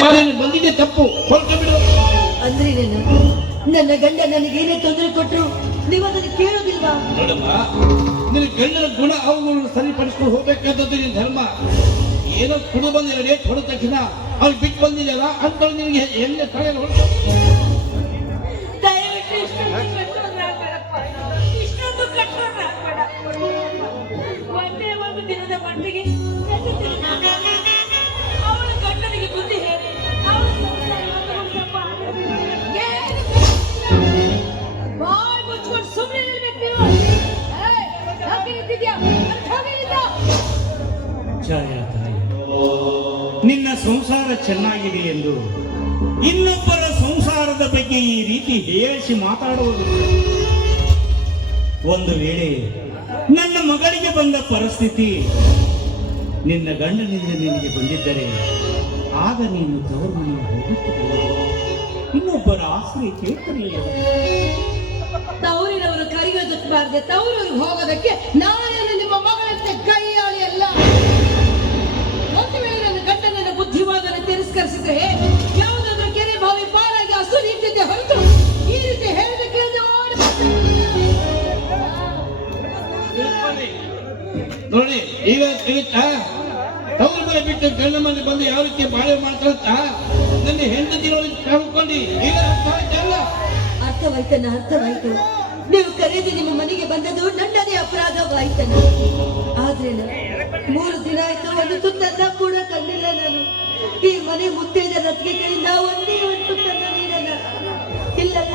ಬಂದಿದ್ದೆ ತಪ್ಪು. ಬಿಡು. ಅಂದ್ರೆ ನನ್ನ ಗಂಡ ನನಗೇನೇ ತೊಂದರೆ ಕೊಟ್ಟರು ನೀವು ಅದನ್ನು ಕೇಳೋದಿಲ್ವಾ? ನೋಡಮ್ಮ ನಿನ್ನ ಗಂಡನ ಗುಣ ಅವುಗಳನ್ನು ಸರಿಪಡಿಸ್ಕೊಂಡು ಹೋಗ್ಬೇಕಾದದ್ದು ನಿನ್ನ ಧರ್ಮ. ಏನೋ ಕುಡು ಬಂದಿಲ್ಲ ಡೇಟ್ ಹೊಡೆದ ತಕ್ಷಣ ಅವ್ನು ಬಿಟ್ಟು ಬಂದಿಲ್ಲ ಅಂತ ನಿನಗೆ ಎಲ್ಲ ತಲೆ ಇಷ್ಟೊಂದು ಒಂದು ದಿನದ ಮಟ್ಟಿಗೆ ಸಂಸಾರ ಚೆನ್ನಾಗಿದೆ ಎಂದು ಇನ್ನೊಬ್ಬರ ಸಂಸಾರದ ಬಗ್ಗೆ ಈ ರೀತಿ ಹೇಳಿಸಿ ಮಾತಾಡುವುದು. ಒಂದು ವೇಳೆ ನನ್ನ ಮಗಳಿಗೆ ಬಂದ ಪರಿಸ್ಥಿತಿ ನಿನ್ನ ಗಂಡನಿಂದ ನಿನಗೆ ಬಂದಿದ್ದರೆ, ಆಗ ನೀನು ತವರು ಮನೆಗೆ ಹೋಗುತ್ತಿರಲಿಲ್ಲ ಇನ್ನೊಬ್ಬರ ಆಶ್ರಯ ಕೇಳ್ತಿರಲಿಲ್ಲ ತವರಿನವರು ಕರೆಯೋದಕ್ಕೆ ಬಾರದೆ ತವರೂರಿಗೆ ಹೋಗೋದಕ್ಕೆ ನಾನು ನಿಮ್ಮ ಮಗಳಂತೆ ಕೈಯಾಳಿ ತಿರಸ್ಕರಿಸಿದ್ರೆ ಯಾವುದಾದ್ರೂ ಕೆರೆ ಬಾವಿ ಪಾಲಾಗಿ ಹಸು ನಿಂತಿದ್ದೆ ಹೊರತು ಈ ರೀತಿ ಹೇಳೋದಕ್ಕೆ ನೋಡಿ ಈಗ ತಿಳಿತಾ? ತವ್ರ ಮನೆ ಬಿಟ್ಟು ಗಂಡ ಮನೆ ಬಂದು ಯಾವ ರೀತಿ ಬಾಳೆ ಮಾಡ್ತಾ ನನ್ನ ಹೆಂಡತಿ ನೋಡಿ ಕಳ್ಕೊಂಡು ಈಗ ಅರ್ಥವಾಯ್ತನ ಅರ್ಥವಾಯ್ತು. ನೀವು ಕರೆದು ನಿಮ್ಮ ಮನೆಗೆ ಬಂದದ್ದು ನನ್ನದೇ ಅಪರಾಧವಾಯ್ತನ ಆದ್ರೆ ಮೂರು ದಿನ ಆಯ್ತು ಒಂದು ತುತ್ತನ್ನ ಮುತ್ತೈದ ರತ್ಗೆ ಕೈಯಿಂದ ಒಂದೇ ಒಂದು ತುತ್ತನ್ನ ನೀಡಲ್ಲ ಇಲ್ಲಲ್ಲ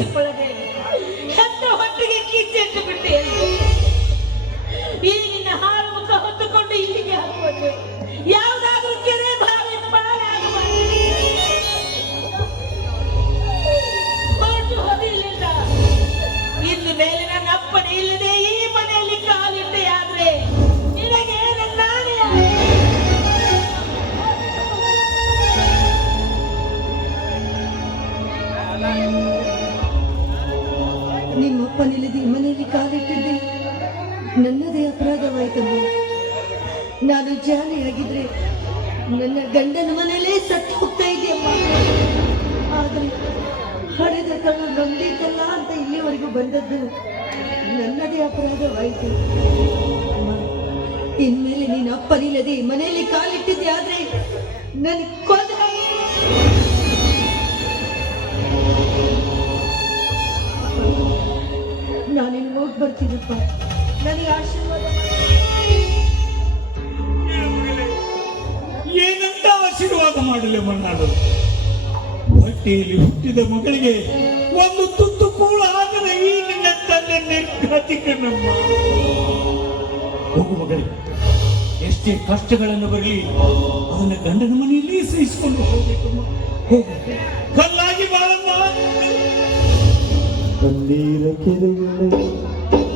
Así por ನಿಮ್ಮಪ್ಪನಿಲ್ಲದೆ ಮನೆಯಲ್ಲಿ ಕಾಲಿಟ್ಟಿದ್ದೆ. ನನ್ನದೇ ಅಪರಾಧವಾಯ್ತಮ್ಮ. ನಾನು ಜಾಲಿಯಾಗಿದ್ರೆ ನನ್ನ ಗಂಡನ ಮನೆಯಲ್ಲೇ ಸತ್ತು ಹೋಗ್ತಾ ಇದೆಯಮ್ಮ. ಆದರೆ ಹಳೆದ ಕಣ್ಣು ನೊಂದಿದ್ದಲ್ಲ ಅಂತ ಇಲ್ಲಿವರೆಗೂ ಬಂದದ್ದು ನನ್ನದೇ ಅಪರಾಧವಾಯಿತು. ಇನ್ಮೇಲೆ ನೀನು ಅಪ್ಪನಿಲ್ಲದೆ ಮನೆಯಲ್ಲಿ ಕಾಲಿಟ್ಟಿದ್ದೆ, ಆದ್ರೆ ನನಗೆ ಹೋಗಿ ಬರ್ತೀನಪ್ಪ ನನಗೆ ಆಶೀರ್ವಾದ. ಏನಂತ ಆಶೀರ್ವಾದ ಮಾಡಲಿ ಮಣ್ಣಾಡು? ಹೊಟ್ಟೆಯಲ್ಲಿ ಹುಟ್ಟಿದ ಮಗಳಿಗೆ ಒಂದು ತುತ್ತು ಕೂಡ ಆಗದ ಈ ನಿನ್ನ ತಂದೆ ನಿರ್ಘಾತಿಕನಮ್ಮ ಹೋಗು ಮಗಳೇ ಎಷ್ಟೇ ಕಷ್ಟಗಳನ್ನು ಬರಲಿ ಅವನ ಗಂಡನ ಮನೆಯಲ್ಲಿ ಸಹಿಸಿಕೊಂಡು ಹೋಗ್ಬೇಕಮ್ಮ. ಹೋಗು. ಕಲ್ಲಾಗಿ ಬಾಳಮ್ಮ. ಕಣ್ಣೀರ ಕೆರೆಗಳ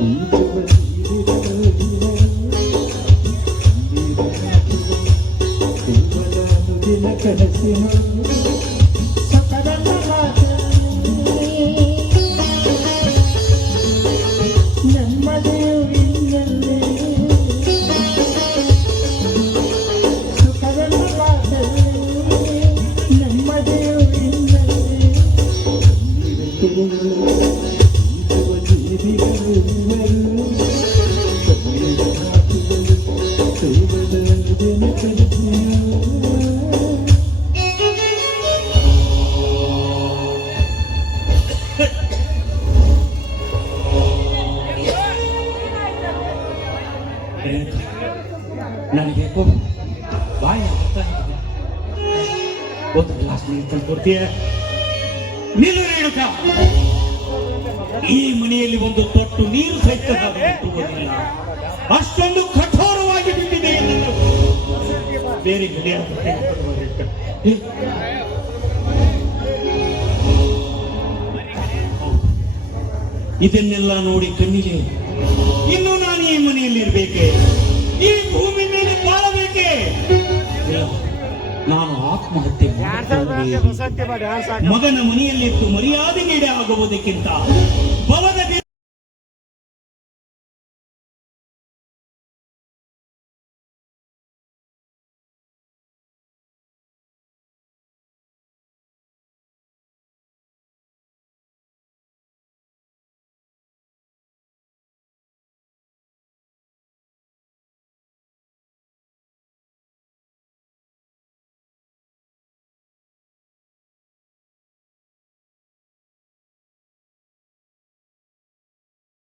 Thank you. ನನಗೆ ಬಾಯಿ. ಒಂದು ಗ್ಲಾಸ್ ನೀರು ತಂದು ಮನೆಯಲ್ಲಿ ಒಂದು ತೊಟ್ಟು ನೀರು ಸಹಿತ ಅಷ್ಟೊಂದು ಕಠೋರವಾಗಿ ಬಿಟ್ಟಿದೆ ಬೇರೆ ಇದನ್ನೆಲ್ಲ ನೋಡಿ ಕಣ್ಣಿಗೆ, ಇನ್ನು ನಾನು ಈ ಮನೆಯಲ್ಲಿ ಇರ್ಬೇಕೆ ಈ ಭೂಮಿ ಮೇಲೆ ಬಾಳಬೇಕೆ ನಾನು ಆತ್ಮಹತ್ಯೆ ಮಗನ ಮಗನ ಮನೆಯಲ್ಲಿತ್ತು ಮರ್ಯಾದೆ ನೀಡೇ ಆಗುವುದಕ್ಕಿಂತ